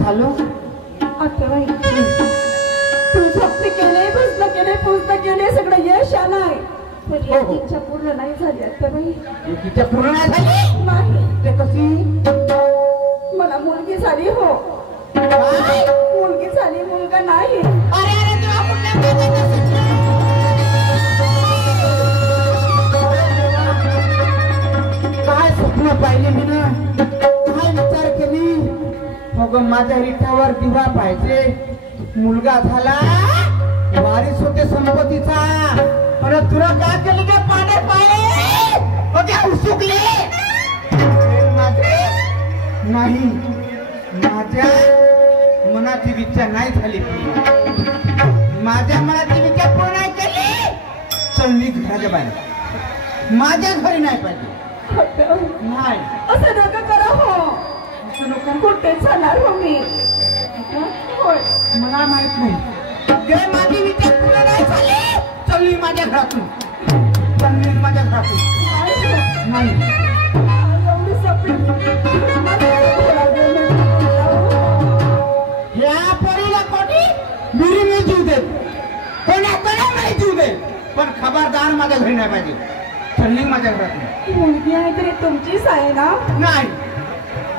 झालो आता बाई तू फक्त केले भजन केले पूर्ण केले सगळं यश आलाय पण एकीच्या पूर्ण नाही झाली आता बाई एकीच्या पूर्ण नाही झाली नाही ते कशी मला मुलगी झाली हो मुलगी झाली मुलगा नाही अरे अरे देवा कुठल्या काय स्वप्न पाहिले मी ना काय विचार केली मग माझ्या रिठावर दिवा पाहिजे मुलगा झाला वारीस होते संपत्तीचा पण तुला काय केली का पाण्यात पाहिले उसुकले नाही माझ्या मनाची इच्छा नाही झाली माझ्या मनाची इच्छा पूर्ण नाही केली चलली घराच्या बाहेर माझ्या घरी नाही पाहिजे नाही असं नका करा हो असं नको कुठे जाणार हो मी होय मला माहित नाही जे माझी इच्छा पूर्ण नाही झाली चलली माझ्या घरातून चलली माझ्या घरातून नाही या पोरीला कोणी बिरी मी जीव देत कोणाकडे नाही जीव देत पण खबरदार माझ्या घरी नाही पाहिजे चलली माझ्या घरातून मुलगी आहे तरी तुमचीच आहे ना नाही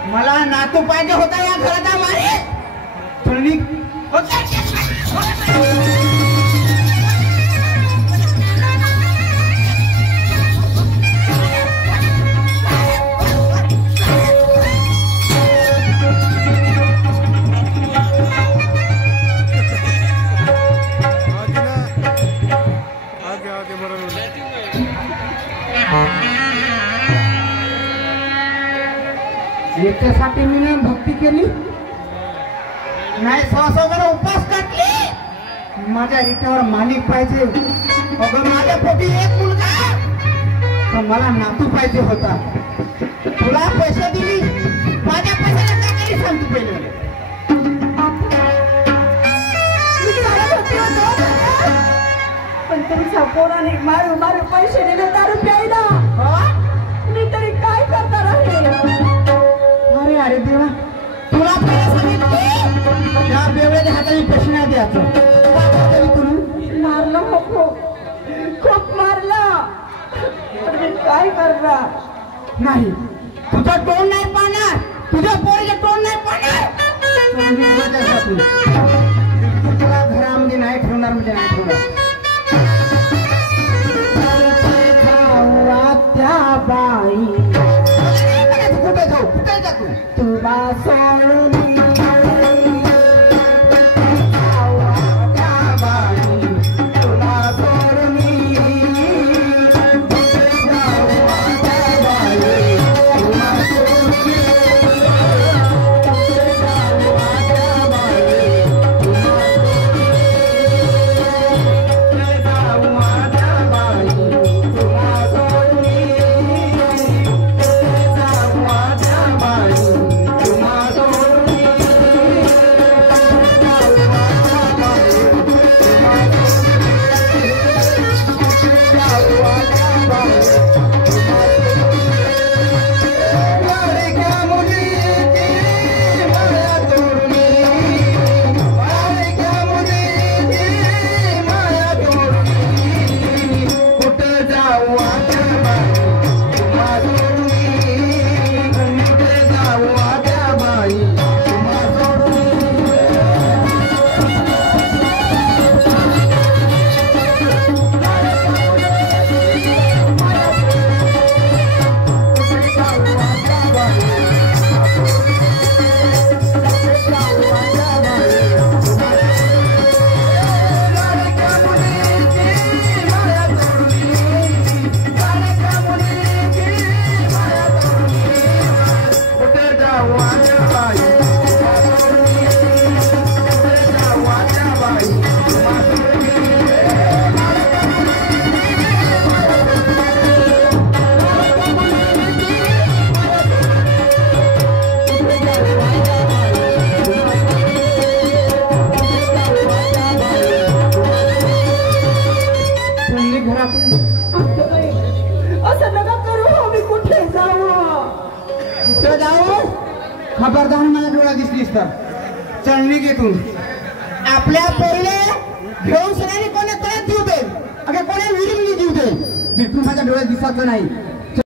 मला नातू पाहिजे होता या घराचा मारे चलली याच्यासाठी मी ना भक्ती केली नाही सहसा उपास टाकली माझ्या रित्यावर मालिक पाहिजे अगं माझ्या पोटी एक मुलगा तर मला नातू पाहिजे होता तुला पैसे दिली माझ्या पैशाला काय करी सांग तू पहिले पण तुमच्या पोराने मारू मारू पैसे दिले दारू प्यायला मी तरी काय करणार आहे अरे अरे देवा तुला पहिला सांगितले त्या बेवड्याच्या हाताने पैसे नाही द्यायचं मारलं हो खूप मारलं पण मी काय करणार नाही तुझं तोंड नाही पाहणार तुझ्या पोरीचं तोंड नाही पाहणार तुला घरामध्ये नाही ठेवणार म्हणजे नाही ठेवणार त्या बाई कुठे जाऊ कुठे जातो तुला सोडून चल निघेतून. आपल्या पोरीला घेऊन सगळ्यांनी कोण्या तळ्यात जीव दे, अगे कोण्या विहिरीमध्ये जीव दे. बिलकुल माझ्या डोळ्यात दिसायचं नाही.